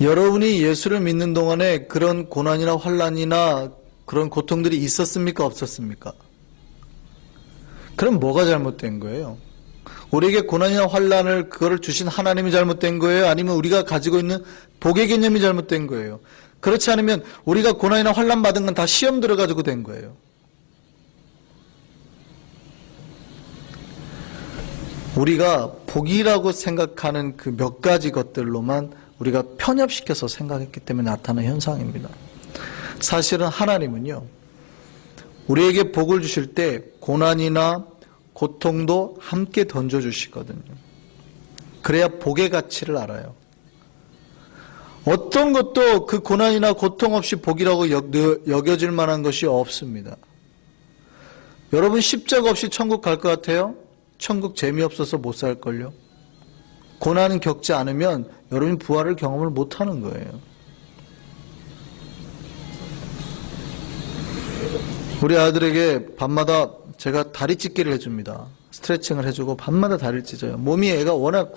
여러분이 예수를 믿는 동안에 그런 고난이나 환난이나 그런 고통들이 있었습니까? 없었습니까? 그럼 뭐가 잘못된 거예요? 우리에게 고난이나 환난을 그거를 주신 하나님이 잘못된 거예요? 아니면 우리가 가지고 있는 복의 개념이 잘못된 거예요? 그렇지 않으면 우리가 고난이나 환난 받은 건 다 시험 들어가지고 된 거예요. 우리가 복이라고 생각하는 그 몇 가지 것들로만 우리가 편협시켜서 생각했기 때문에 나타나는 현상입니다. 사실은 하나님은요, 우리에게 복을 주실 때 고난이나 고통도 함께 던져주시거든요. 그래야 복의 가치를 알아요. 어떤 것도 그 고난이나 고통 없이 복이라고 여겨질 만한 것이 없습니다. 여러분 십자가 없이 천국 갈 것 같아요? 천국 재미없어서 못 살걸요? 고난은 겪지 않으면 여러분이 부활을 경험을 못하는 거예요. 우리 아들에게 밤마다 제가 다리 찢기를 해줍니다. 스트레칭을 해주고 밤마다 다리를 찢어요. 몸이 애가 워낙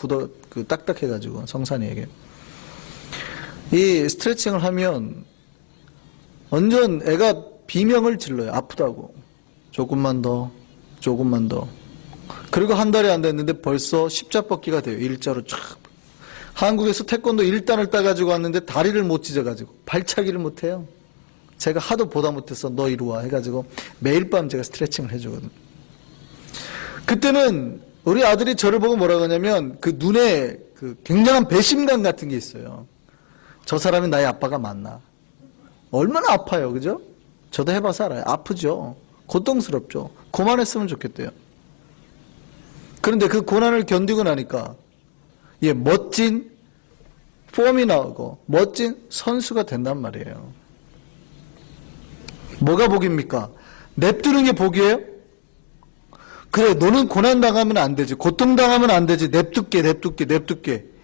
딱딱해가지고 성산이에게. 이 스트레칭을 하면 완전 애가 비명을 질러요. 아프다고. 조금만 더, 조금만 더. 그리고 한 달이 안 됐는데 벌써 십자뻗기가 돼요. 일자로 쫙. 한국에서 태권도 1단을 따가지고 왔는데 다리를 못 찢어가지고 발차기를 못해요. 제가 하도 보다 못해서 너 이리 와 해가지고 매일 밤 제가 스트레칭을 해주거든요. 그때는 우리 아들이 저를 보고 뭐라고 하냐면 그 눈에 그 굉장한 배심감 같은 게 있어요. 저 사람이 나의 아빠가 맞나? 얼마나 아파요, 그죠? 저도 해봐서 알아요. 아프죠. 고통스럽죠. 그만했으면 좋겠대요. 그런데 그 고난을 견디고 나니까 멋진 폼이 나오고 멋진 선수가 된단 말이에요. 뭐가 복입니까? 냅두는 게 복이에요? 그래, 너는 고난당하면 안 되지. 고통당하면 안 되지. 냅둘게.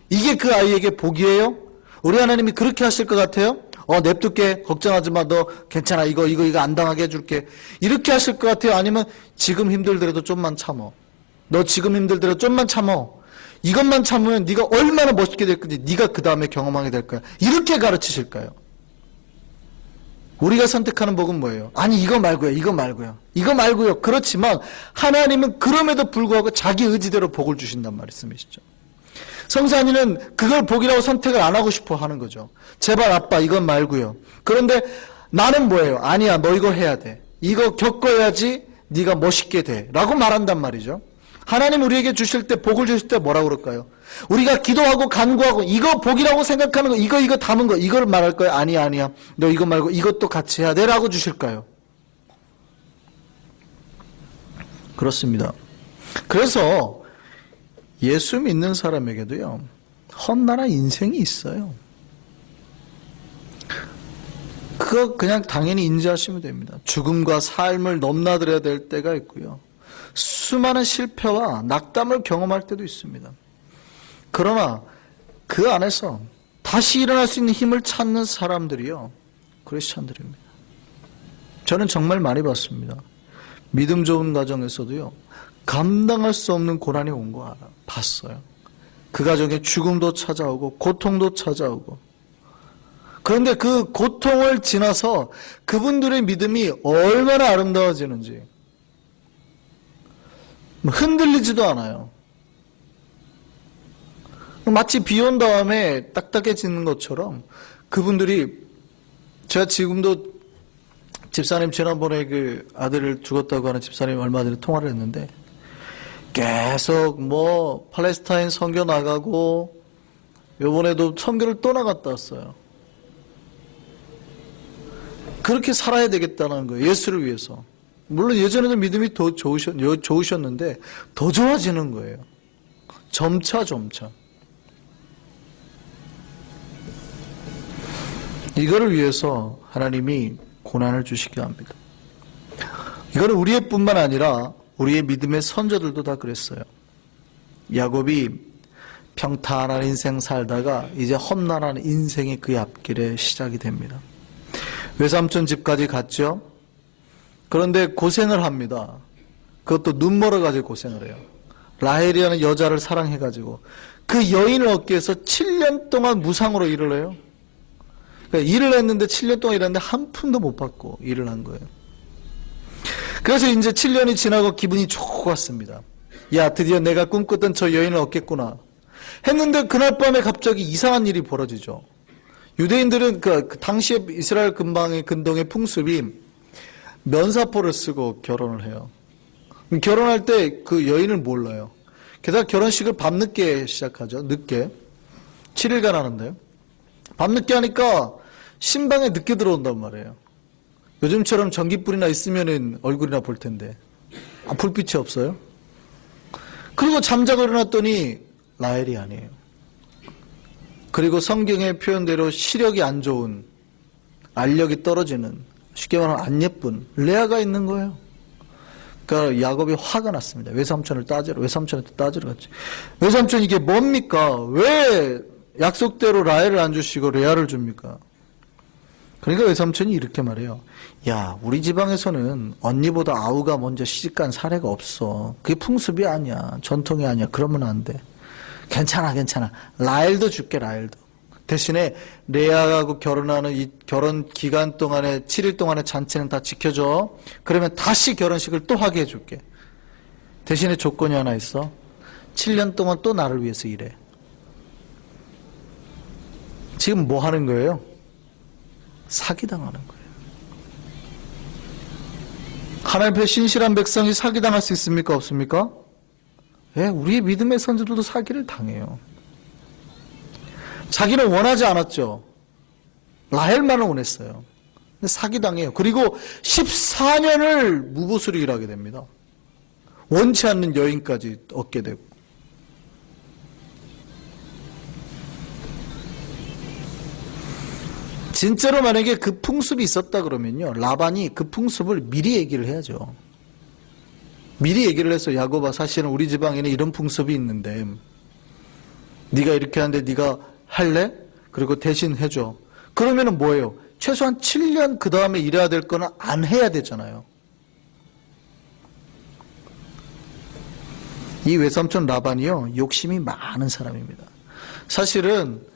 이게 그 아이에게 복이에요? 우리 하나님이 그렇게 하실 것 같아요? 냅둘게. 걱정하지 마. 너 괜찮아. 이거 안 당하게 해줄게. 이렇게 하실 것 같아요? 아니면 지금 힘들더라도 좀만 참어. 너 지금 힘들더라도 좀만 참어. 이것만 참으면 네가 얼마나 멋있게 될 건지 네가 그 다음에 경험하게 될 거야. 이렇게 가르치실까요? 우리가 선택하는 복은 뭐예요? 아니 이거 말고요. 그렇지만 하나님은 그럼에도 불구하고 자기 의지대로 복을 주신단 말씀이시죠. 성산이는 그걸 복이라고 선택을 안 하고 싶어 하는 거죠. 제발 아빠 이건 말고요. 그런데 나는 뭐예요? 아니야 너 이거 해야 돼. 이거 겪어야지 네가 멋있게 돼 라고 말한단 말이죠. 하나님 우리에게 주실 때 복을 주실 때 뭐라고 그럴까요? 우리가 기도하고 간구하고 이거 복이라고 생각하는 거 이거 담은 거 이걸 말할 거야? 아니야 너 이거 말고 이것도 같이 해야 돼 라고 주실까요? 그렇습니다. 그래서 예수 믿는 사람에게도요 험난한 인생이 있어요. 그거 그냥 당연히 인지하시면 됩니다. 죽음과 삶을 넘나들어야 될 때가 있고요. 수많은 실패와 낙담을 경험할 때도 있습니다. 그러나 그 안에서 다시 일어날 수 있는 힘을 찾는 사람들이요 크리스천들입니다. 저는 정말 많이 봤습니다. 믿음 좋은 가정에서도요 감당할 수 없는 고난이 온 거 봤어요. 그 가정에 죽음도 찾아오고 고통도 찾아오고, 그런데 그 고통을 지나서 그분들의 믿음이 얼마나 아름다워지는지 흔들리지도 않아요. 마치 비 온 다음에 딱딱해지는 것처럼 그분들이, 제가 지금도 집사님 지난번에 그 아들을 죽었다고 하는 집사님 얼마 전에 통화를 했는데 계속 팔레스타인 선교 나가고 요번에도 선교를 또 나갔다 왔어요. 그렇게 살아야 되겠다는 거예요. 예수를 위해서. 물론 예전에도 믿음이 더 좋으셨는데 더 좋아지는 거예요. 점차. 이거를 위해서 하나님이 고난을 주시게 합니다. 이거는 우리의 뿐만 아니라 우리의 믿음의 선조들도 다 그랬어요. 야곱이 평탄한 인생 살다가 이제 험난한 인생이 그의 앞길에 시작이 됩니다. 외삼촌 집까지 갔죠. 그런데 고생을 합니다. 그것도 눈 멀어가지고 고생을 해요. 라헬이라는 여자를 사랑해가지고 그 여인을 얻기 위해서 7년 동안 무상으로 일을 해요. 그러니까 일을 했는데 7년 동안 일했는데 한 푼도 못 받고 일을 한 거예요. 그래서 이제 7년이 지나고 기분이 좋고 갔습니다. 야, 드디어 내가 꿈꾸던 저 여인을 얻겠구나 했는데 그날 밤에 갑자기 이상한 일이 벌어지죠. 유대인들은 그 당시에 이스라엘 근동의 풍습이 면사포를 쓰고 결혼을 해요. 결혼할 때 그 여인을 몰라요. 게다가 결혼식을 밤늦게 시작하죠. 늦게. 7일간 하는데요. 밤늦게 하니까 신방에 늦게 들어온단 말이에요. 요즘처럼 전기불이나 있으면은 얼굴이나 볼 텐데. 불빛이 없어요. 그리고 잠자고 일어났더니 라헬이 아니에요. 그리고 성경의 표현대로 시력이 안 좋은, 알력이 떨어지는, 쉽게 말하면 안 예쁜 레아가 있는 거예요. 그러니까 야곱이 화가 났습니다. 외삼촌한테 따지러 갔지. 외삼촌 이게 뭡니까? 왜 약속대로 라헬을 안 주시고 레아를 줍니까? 그러니까 외삼촌이 이렇게 말해요. 야, 우리 지방에서는 언니보다 아우가 먼저 시집간 사례가 없어. 그게 풍습이 아니야. 전통이 아니야. 그러면 안 돼. 괜찮아. 라헬도 줄게, 라헬도. 대신에 레아하고 결혼하는 이 결혼 기간 동안에 7일 동안의 잔치는 다 지켜줘. 그러면 다시 결혼식을 또 하게 해줄게. 대신에 조건이 하나 있어. 7년 동안 또 나를 위해서 일해. 지금 뭐 하는 거예요? 사기당하는 거예요. 하나님 앞에 신실한 백성이 사기당할 수 있습니까? 없습니까? 예, 우리의 믿음의 선조들도 사기를 당해요. 자기는 원하지 않았죠. 라헬만을 원했어요. 근데 사기당해요. 그리고 14년을 무보수로 일하게 됩니다. 원치 않는 여인까지 얻게 되고. 진짜로 만약에 그 풍습이 있었다 그러면요, 라반이 그 풍습을 미리 얘기를 해야죠. 미리 얘기를 해서 야곱아, 사실은 우리 지방에는 이런 풍습이 있는데 네가 이렇게 하는데 네가 할래? 그리고 대신 해줘. 그러면은 뭐예요? 최소한 7년 그 다음에 일해야 될 거는 안 해야 되잖아요. 이 외삼촌 라반이요, 욕심이 많은 사람입니다. 사실은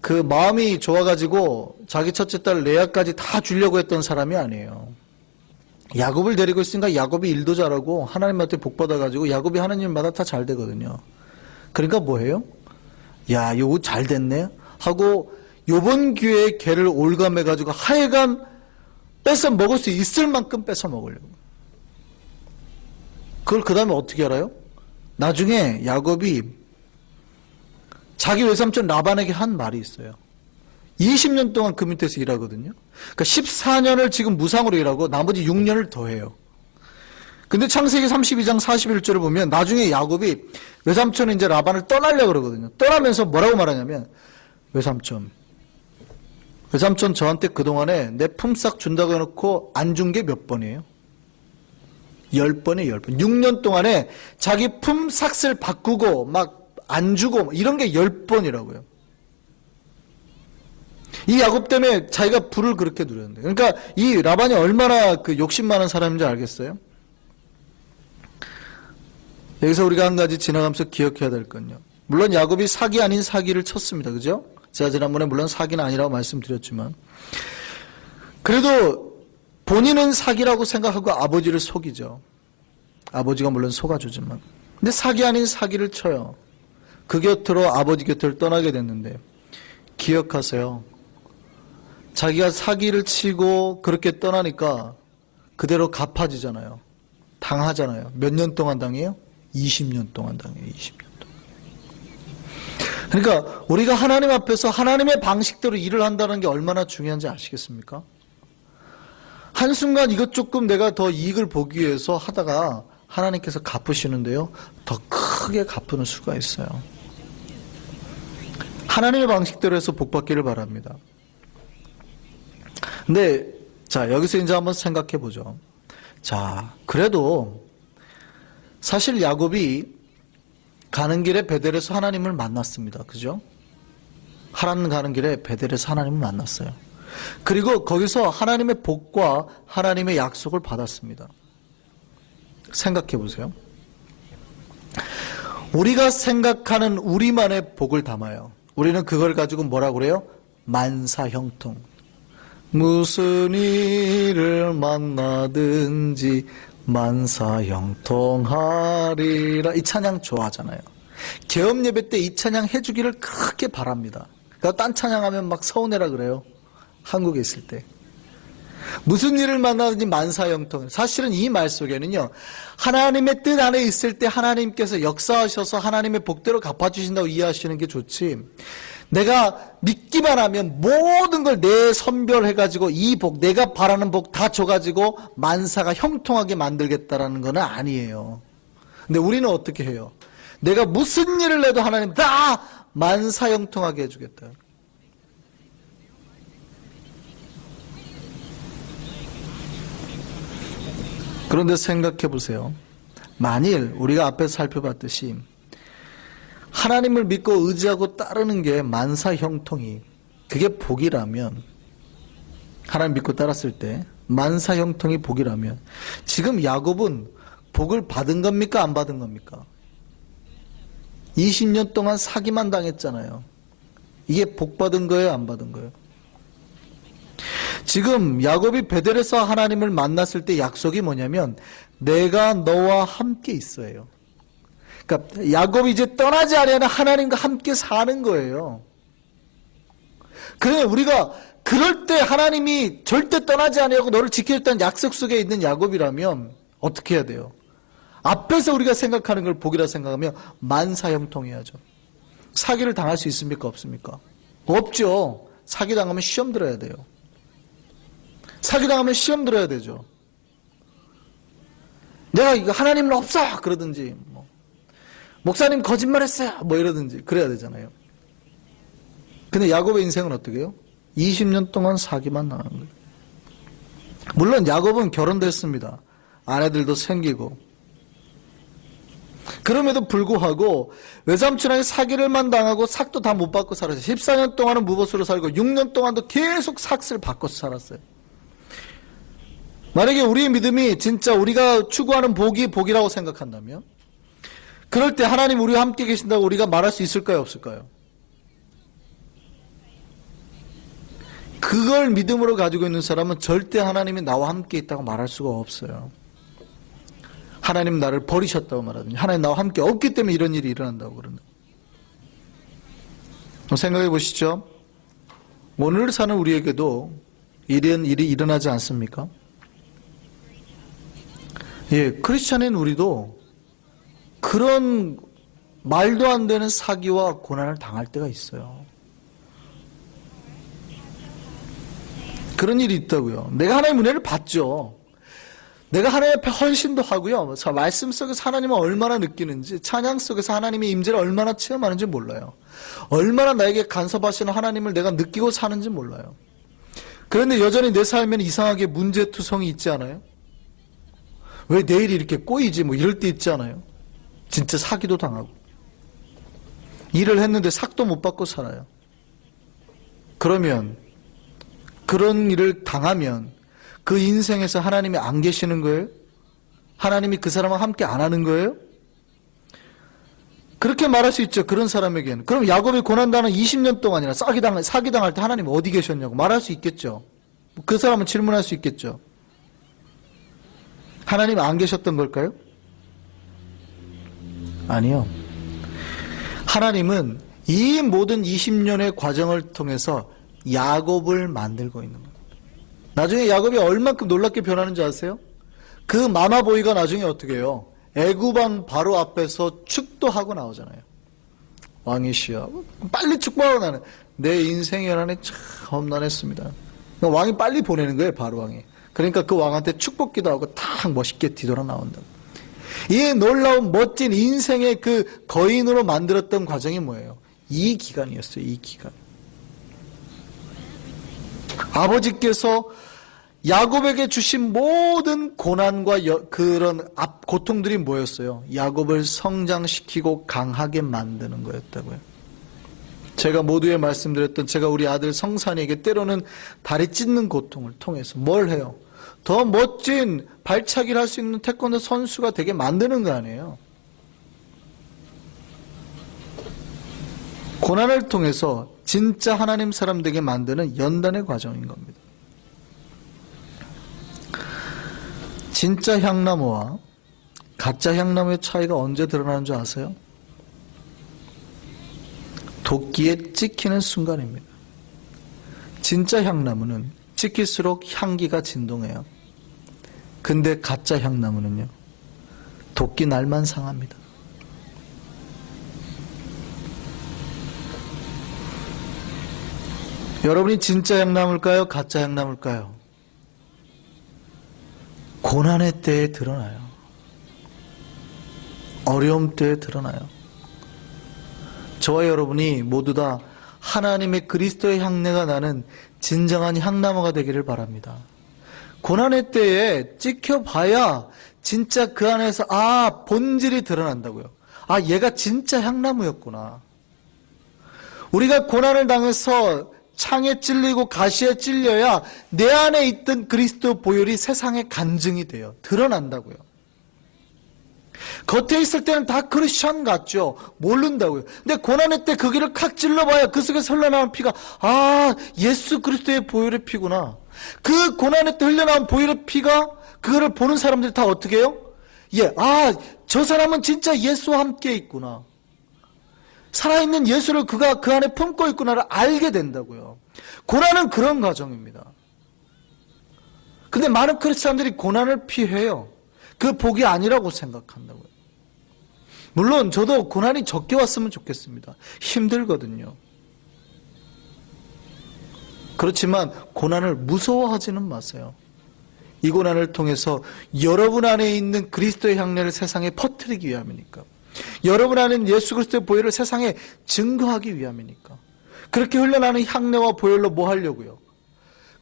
그 마음이 좋아가지고 자기 첫째 딸 레아까지 다 주려고 했던 사람이 아니에요. 야곱을 데리고 있으니까 야곱이 일도 잘하고 하나님한테 복 받아가지고 야곱이 하나님마다 다 잘 되거든요. 그러니까 뭐예요? 야, 요거 잘 됐네 하고 요번 기회에 걔를 올감해가지고 하여간 뺏어 먹을 수 있을 만큼 뺏어 먹으려고. 그걸 그 다음에 어떻게 알아요? 나중에 야곱이 자기 외삼촌 라반에게 한 말이 있어요. 20년 동안 그 밑에서 일하거든요. 그러니까 14년을 지금 무상으로 일하고 나머지 6년을 더 해요. 근데 창세기 32장 41절을 보면 나중에 야곱이 외삼촌은 이제 라반을 떠나려고 그러거든요. 떠나면서 뭐라고 말하냐면, 외삼촌 저한테 그동안에 내 품삯 준다고 해놓고 안 준 게 몇 번이에요? 10번에 10번. 6년 동안에 자기 품삯을 바꾸고 막 안 주고 이런 게 10번이라고요. 이 야곱 때문에 자기가 불을 그렇게 누렸는데. 그러니까 이 라반이 얼마나 그 욕심 많은 사람인지 알겠어요? 여기서 우리가 한 가지 지나가면서 기억해야 될 건요. 물론 야곱이 사기 아닌 사기를 쳤습니다. 그죠? 제가 지난번에 물론 사기는 아니라고 말씀드렸지만, 그래도 본인은 사기라고 생각하고 아버지를 속이죠. 아버지가 물론 속아주지만. 근데 사기 아닌 사기를 쳐요. 그 곁으로 아버지 곁을 떠나게 됐는데, 기억하세요. 자기가 사기를 치고 그렇게 떠나니까 그대로 갚아지잖아요. 당하잖아요. 몇 년 동안 당해요? 20년 동안 당해요. 20년 동안. 그러니까 우리가 하나님 앞에서 하나님의 방식대로 일을 한다는 게 얼마나 중요한지 아시겠습니까? 한순간 이것 조금 내가 더 이익을 보기 위해서 하다가 하나님께서 갚으시는데요, 더 크게 갚는 수가 있어요. 하나님의 방식대로 해서 복받기를 바랍니다. 근데 자, 여기서 이제 한번 생각해 보죠. 자, 그래도 사실 야곱이 가는 길에 베델에서 하나님을 만났습니다. 그죠? 하란 가는 길에 베델에서 하나님을 만났어요. 그리고 거기서 하나님의 복과 하나님의 약속을 받았습니다. 생각해 보세요. 우리가 생각하는 우리만의 복을 담아요. 우리는 그걸 가지고 뭐라고 그래요? 만사형통. 무슨 일을 만나든지 만사형통하리라. 이 찬양 좋아하잖아요. 개업 예배 때 이 찬양 해주기를 크게 바랍니다. 그러니까 딴 찬양하면 막 서운해라 그래요. 한국에 있을 때. 무슨 일을 만나든지 만사형통. 사실은 이 말 속에는요, 하나님의 뜻 안에 있을 때 하나님께서 역사하셔서 하나님의 복대로 갚아주신다고 이해하시는 게 좋지, 내가 믿기만 하면 모든 걸 내 선별해가지고 이 복, 내가 바라는 복 다 줘가지고 만사가 형통하게 만들겠다라는 건 아니에요. 근데 우리는 어떻게 해요? 내가 무슨 일을 해도 하나님 다 만사 형통하게 해주겠다. 그런데 생각해 보세요. 만일 우리가 앞에서 살펴봤듯이 하나님을 믿고 의지하고 따르는 게 만사형통이, 그게 복이라면, 하나님 믿고 따랐을 때 만사형통이 복이라면, 지금 야곱은 복을 받은 겁니까? 안 받은 겁니까? 20년 동안 사기만 당했잖아요. 이게 복 받은 거예요? 안 받은 거예요? 지금 야곱이 베델에서 하나님을 만났을 때 약속이 뭐냐면, 내가 너와 함께 있어요. 그러니까 야곱이 이제 떠나지 아니하는 하나님과 함께 사는 거예요. 그래, 우리가 그럴 때 하나님이 절대 떠나지 아니하고 너를 지키겠다는 약속 속에 있는 야곱이라면 어떻게 해야 돼요? 앞에서 우리가 생각하는 걸 복이라 생각하면 만사형통해야죠. 사기를 당할 수 있습니까? 없습니까? 없죠. 사기 당하면 시험 들어야 돼요. 사기 당하면 시험 들어야 되죠. 내가 이거 하나님은 없어 그러든지, 목사님 거짓말했어요 뭐 이러든지 그래야 되잖아요. 근데 야곱의 인생은 어떻게 해요? 20년 동안 사기만 당하는 거예요. 물론 야곱은 결혼도 했습니다. 아내들도 생기고. 그럼에도 불구하고 외삼촌에게 사기를만 당하고 삭도 다 못 받고 살았어요. 14년 동안은 무보수로 살고 6년 동안도 계속 삭을 받고서 살았어요. 만약에 우리의 믿음이 진짜 우리가 추구하는 복이 복이라고 생각한다면, 그럴 때 하나님 우리와 함께 계신다고 우리가 말할 수 있을까요? 없을까요? 그걸 믿음으로 가지고 있는 사람은 절대 하나님이 나와 함께 있다고 말할 수가 없어요. 하나님 나를 버리셨다고 말하든지, 하나님 나와 함께 없기 때문에 이런 일이 일어난다고 그런다. 생각해 보시죠. 오늘 사는 우리에게도 이런 일이 일어나지 않습니까? 예, 크리스찬인 우리도 그런 말도 안 되는 사기와 고난을 당할 때가 있어요. 그런 일이 있다고요. 내가 하나님의 은혜를 받죠. 내가 하나님 앞에 헌신도 하고요. 말씀 속에서 하나님을 얼마나 느끼는지, 찬양 속에서 하나님의 임재를 얼마나 체험하는지 몰라요. 얼마나 나에게 간섭하시는 하나님을 내가 느끼고 사는지 몰라요. 그런데 여전히 내 삶에는 이상하게 문제투성이 있지 않아요? 왜 내일이 이렇게 꼬이지? 뭐 이럴 때 있지 않아요? 진짜 사기도 당하고 일을 했는데 삭도 못 받고 살아요. 그러면 그런 일을 당하면 그 인생에서 하나님이 안 계시는 거예요? 하나님이 그 사람과 함께 안 하는 거예요? 그렇게 말할 수 있죠. 그런 사람에게는. 그럼 야곱이 고난당한 20년 동안이나 사기당할 때 하나님 어디 계셨냐고 말할 수 있겠죠. 그 사람은 질문할 수 있겠죠. 하나님 안 계셨던 걸까요? 아니요. 하나님은 이 모든 20년의 과정을 통해서 야곱을 만들고 있는 거예요. 나중에 야곱이 얼만큼 놀랍게 변하는지 아세요? 그 마마보이가 나중에 어떻게 해요? 애굽왕 바로 앞에서 축도하고 나오잖아요. 왕이시여, 빨리 축복하고 나는 내 인생 연한에 참 험난했습니다. 왕이 빨리 보내는 거예요, 바로 왕이. 그러니까 그 왕한테 축복기도 하고 탁 멋있게 뒤돌아 나온다고. 이 놀라운 멋진 인생의 그 거인으로 만들었던 과정이 뭐예요? 이 기간이었어요. 이 기간. 아버지께서 야곱에게 주신 모든 고난과 그런 고통들이 뭐였어요? 야곱을 성장시키고 강하게 만드는 거였다고요. 제가 모두에 말씀드렸던, 제가 우리 아들 성산이에게 때로는 다리 찢는 고통을 통해서 뭘 해요? 더 멋진 발차기를 할 수 있는 태권도 선수가 되게 만드는 거 아니에요? 고난을 통해서 진짜 하나님 사람 되게 만드는 연단의 과정인 겁니다. 진짜 향나무와 가짜 향나무의 차이가 언제 드러나는 줄 아세요? 도끼에 찍히는 순간입니다. 진짜 향나무는 찍힐수록 향기가 진동해요. 근데 가짜 향나무는요, 도끼 날만 상합니다. 여러분이 진짜 향나무일까요? 가짜 향나무일까요? 고난의 때에 드러나요. 어려움 때에 드러나요. 저와 여러분이 모두 다 하나님의 그리스도의 향내가 나는 진정한 향나무가 되기를 바랍니다. 고난의 때에 찍혀봐야 진짜 그 안에서 본질이 드러난다고요. 얘가 진짜 향나무였구나. 우리가 고난을 당해서 창에 찔리고 가시에 찔려야 내 안에 있던 그리스도 보혈이 세상에 간증이 돼요. 드러난다고요. 겉에 있을 때는 다 크리스천 같죠. 모른다고요. 근데 고난의 때 그 길을 칵 찔러봐야 그 속에서 흘러나온 피가 예수 그리스도의 보혈의 피구나. 그 고난의 때 흘러나온 보혈의 피가 그거를 보는 사람들이 다 어떻게 해요? 저 사람은 진짜 예수와 함께 있구나. 살아있는 예수를 그가 그 안에 품고 있구나를 알게 된다고요. 고난은 그런 과정입니다. 근데 많은 크리스찬들이 고난을 피해요. 그 복이 아니라고 생각한다고요. 물론 저도 고난이 적게 왔으면 좋겠습니다. 힘들거든요. 그렇지만 고난을 무서워하지는 마세요. 이 고난을 통해서 여러분 안에 있는 그리스도의 향내를 세상에 퍼뜨리기 위함이니까. 여러분 안에 있는 예수 그리스도의 보혈을 세상에 증거하기 위함이니까. 그렇게 흘러나는 향내와 보혈로 뭐 하려고요?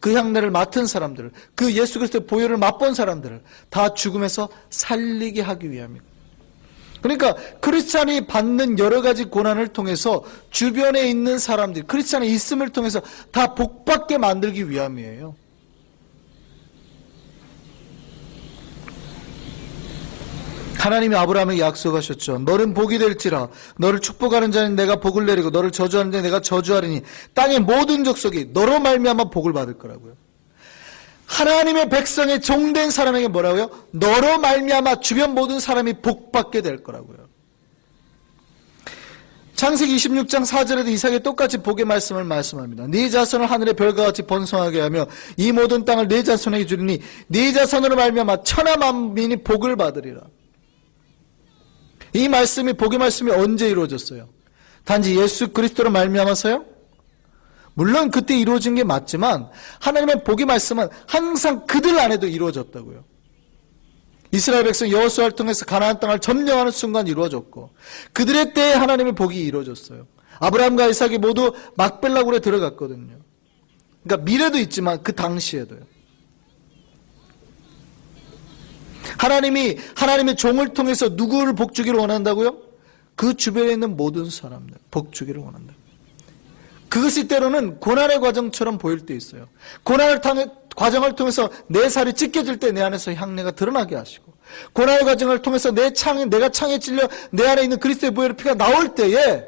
그 향내를 맡은 사람들을, 그 예수 그리스도의 보혈을 맛본 사람들을 다 죽음에서 살리게 하기 위함이고. 그러니까 크리스찬이 받는 여러 가지 고난을 통해서 주변에 있는 사람들, 크리스찬의 있음을 통해서 다 복받게 만들기 위함이에요. 하나님이 아브라함에게 약속하셨죠. 너는 복이 될지라. 너를 축복하는 자는 내가 복을 내리고 너를 저주하는 자는 내가 저주하리니 땅의 모든 족속이 너로 말미암아 복을 받을 거라고요. 하나님의 백성의 종된 사람에게 뭐라고요? 너로 말미암아 주변 모든 사람이 복받게 될 거라고요. 창세기 26장 4절에도 이삭에 똑같이 복의 말씀을 말씀합니다. 네 자손을 하늘의 별과 같이 번성하게 하며 이 모든 땅을 네 자손에게 주리니 네 자손으로 말미암아 천하 만민이 복을 받으리라. 이 말씀이, 복의 말씀이 언제 이루어졌어요? 단지 예수 그리스도로 말미암아서요? 물론 그때 이루어진 게 맞지만 하나님의 복의 말씀은 항상 그들 안에도 이루어졌다고요. 이스라엘 백성 여호수아를 통해서 가나안 땅을 점령하는 순간 이루어졌고, 그들의 때에 하나님의 복이 이루어졌어요. 아브라함과 이삭이 모두 막벨라 굴에 들어갔거든요. 그러니까 미래도 있지만 그 당시에도요. 하나님이 하나님의 종을 통해서 누구를 복주기를 원한다고요? 그 주변에 있는 모든 사람들 복주기를 원한다. 그것이 때로는 고난의 과정처럼 보일 때 있어요. 고난의 과정을 통해서 내 살이 찢겨질 때 내 안에서 향내가 드러나게 하시고, 고난의 과정을 통해서 내가 창에 찔려 내 안에 있는 그리스도의 보혈의 피가 나올 때에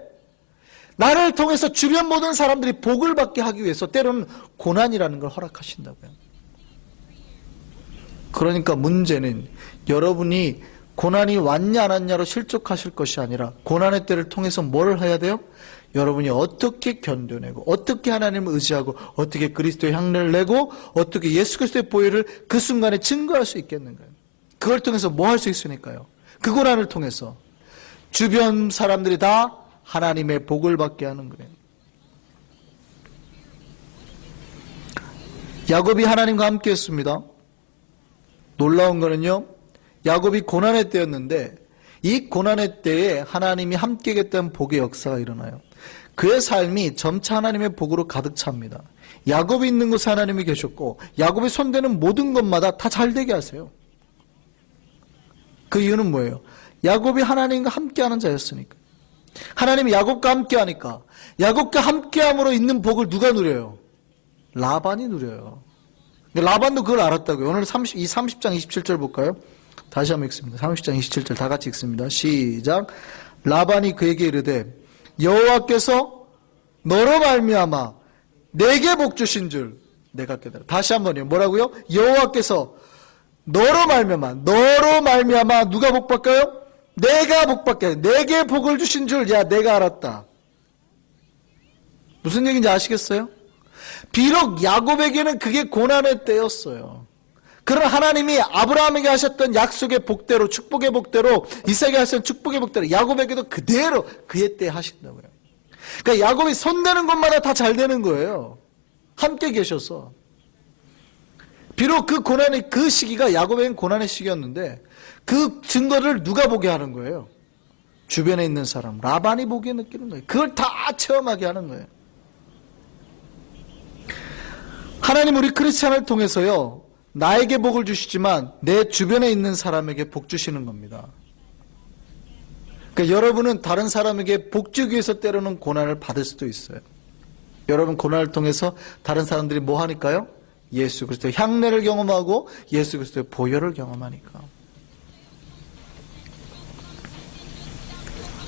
나를 통해서 주변 모든 사람들이 복을 받게 하기 위해서 때로는 고난이라는 걸 허락하신다고요. 그러니까 문제는 여러분이 고난이 왔냐 안 왔냐로 실족하실 것이 아니라 고난의 때를 통해서 뭘 해야 돼요? 여러분이 어떻게 견뎌내고, 어떻게 하나님을 의지하고, 어떻게 그리스도의 향내를 내고, 어떻게 예수 그리스도의 보혈을 그 순간에 증거할 수 있겠는가요? 그걸 통해서 뭐 할 수 있으니까요? 그 고난을 통해서 주변 사람들이 다 하나님의 복을 받게 하는 거예요. 야곱이 하나님과 함께 했습니다. 놀라운 거는요, 야곱이 고난의 때였는데 이 고난의 때에 하나님이 함께 했던 복의 역사가 일어나요. 그의 삶이 점차 하나님의 복으로 가득 찹니다. 야곱이 있는 곳에 하나님이 계셨고, 야곱이 손대는 모든 것마다 다 잘되게 하세요. 그 이유는 뭐예요? 야곱이 하나님과 함께하는 자였으니까. 하나님이 야곱과 함께하니까, 야곱과 함께함으로 있는 복을 누가 누려요? 라반이 누려요. 라반도 그걸 알았다고요. 오늘 30장 27절 볼까요? 다시 한번 읽습니다. 30장 27절 다 같이 읽습니다. 시작. 라반이 그에게 이르되 여호와께서 너로 말미암아 내게 복 주신 줄 내가 깨달아. 다시 한번요. 뭐라고요? 여호와께서 너로 말미암아 누가 복 받까요? 내가 복 받게. 내게 복을 주신 줄 내가 알았다. 무슨 얘기인지 아시겠어요? 비록 야곱에게는 그게 고난의 때였어요. 그러나 하나님이 아브라함에게 하셨던 약속의 복대로, 축복의 복대로, 이삭에게 하셨던 축복의 복대로 야곱에게도 그대로 그의 때에 하신다고요. 그러니까 야곱이 손대는 것마다 다 잘 되는 거예요. 함께 계셔서. 비록 그 시기가 야곱에겐 고난의 시기였는데 그 증거를 누가 보게 하는 거예요? 주변에 있는 사람, 라반이 보게 느끼는 거예요. 그걸 다 체험하게 하는 거예요. 하나님 우리 크리스찬을 통해서요, 나에게 복을 주시지만 내 주변에 있는 사람에게 복 주시는 겁니다. 그러니까 여러분은 다른 사람에게 복 주기 위해서 때로는 고난을 받을 수도 있어요. 여러분 고난을 통해서 다른 사람들이 뭐 하니까요? 예수 그리스도의 향례를 경험하고 예수 그리스도의 보혈을 경험하니까.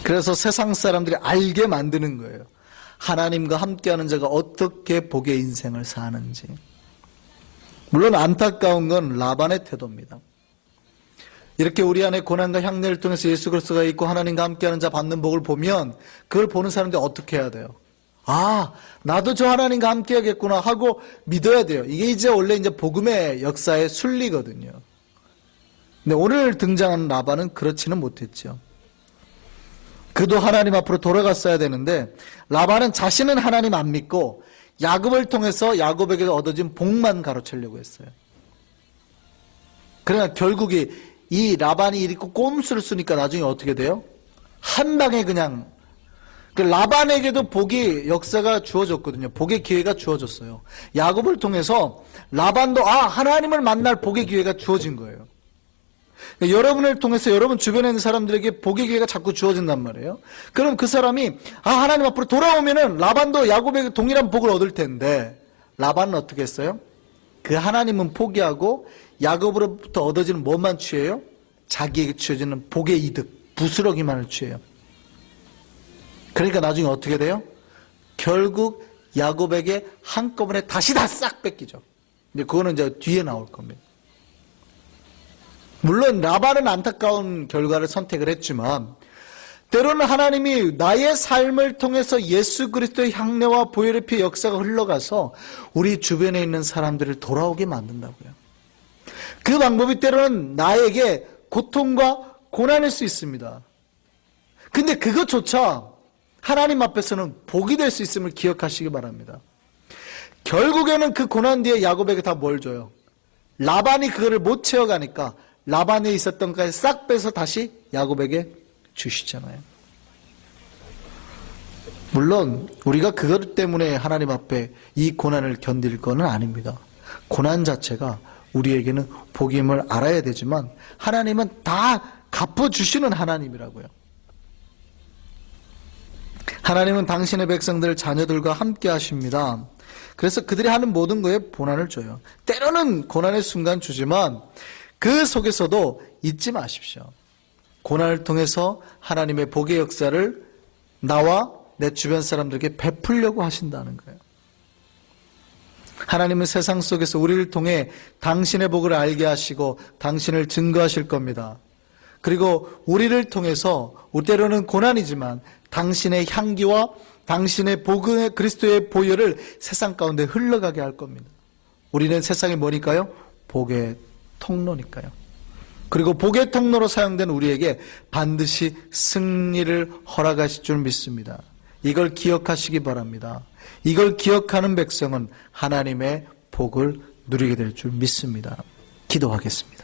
그래서 세상 사람들이 알게 만드는 거예요. 하나님과 함께하는 자가 어떻게 복의 인생을 사는지. 물론 안타까운 건 라반의 태도입니다. 이렇게 우리 안에 고난과 향례를 통해서 예수 그리스도가 있고 하나님과 함께하는 자 받는 복을 보면 그걸 보는 사람들이 어떻게 해야 돼요? 아, 나도 저 하나님과 함께하겠구나 하고 믿어야 돼요. 이게 이제 원래 복음의 역사의 순리거든요. 근데 오늘 등장하는 라반은 그렇지는 못했죠. 그도 하나님 앞으로 돌아갔어야 되는데 라반은 자신은 하나님 안 믿고 야곱을 통해서 야곱에게 얻어진 복만 가로채려고 했어요. 그러나 결국에 이 라반이 이렇게 꼼수를 쓰니까 나중에 어떻게 돼요? 한 방에 그냥 라반에게도 복의 역사가 주어졌거든요. 복의 기회가 주어졌어요. 야곱을 통해서 라반도 하나님을 만날 복의 기회가 주어진 거예요. 그러니까 여러분을 통해서 여러분 주변에 있는 사람들에게 복의 기회가 자꾸 주어진단 말이에요. 그럼 그 사람이 하나님 앞으로 돌아오면은 라반도 야곱에게 동일한 복을 얻을 텐데 라반은 어떻게 했어요? 그 하나님은 포기하고 야곱으로부터 얻어지는 뭐만 취해요? 자기에게 취해지는 복의 이득, 부스러기만을 취해요. 그러니까 나중에 어떻게 돼요? 결국 야곱에게 한꺼번에 다시 다 싹 뺏기죠. 근데 그거는 이제 뒤에 나올 겁니다. 물론 라반은 안타까운 결과를 선택을 했지만 때로는 하나님이 나의 삶을 통해서 예수 그리스도의 향례와 보혈의 피 역사가 흘러가서 우리 주변에 있는 사람들을 돌아오게 만든다고요. 그 방법이 때로는 나에게 고통과 고난일 수 있습니다. 근데 그것조차 하나님 앞에서는 복이 될 수 있음을 기억하시기 바랍니다. 결국에는 그 고난 뒤에 야곱에게 다 뭘 줘요? 라반이 그거를 못 채워가니까 라반에 있었던 것까지 싹 빼서 다시 야곱에게 주시잖아요. 물론 우리가 그것 때문에 하나님 앞에 이 고난을 견딜 건 아닙니다. 고난 자체가 우리에게는 복임을 알아야 되지만 하나님은 다 갚아주시는 하나님이라고요. 하나님은 당신의 백성들 자녀들과 함께 하십니다. 그래서 그들이 하는 모든 거에 고난을 줘요. 때로는 고난의 순간 주지만 그 속에서도 잊지 마십시오. 고난을 통해서 하나님의 복의 역사를 나와 내 주변 사람들에게 베풀려고 하신다는 거예요. 하나님은 세상 속에서 우리를 통해 당신의 복을 알게 하시고 당신을 증거하실 겁니다. 그리고 우리를 통해서 때로는 고난이지만 당신의 향기와 당신의 복의 그리스도의 보혈을 세상 가운데 흘러가게 할 겁니다. 우리는 세상에 뭐니까요? 복의 통로니까요. 그리고 복의 통로로 사용된 우리에게 반드시 승리를 허락하실 줄 믿습니다. 이걸 기억하시기 바랍니다. 이걸 기억하는 백성은 하나님의 복을 누리게 될 줄 믿습니다. 기도하겠습니다.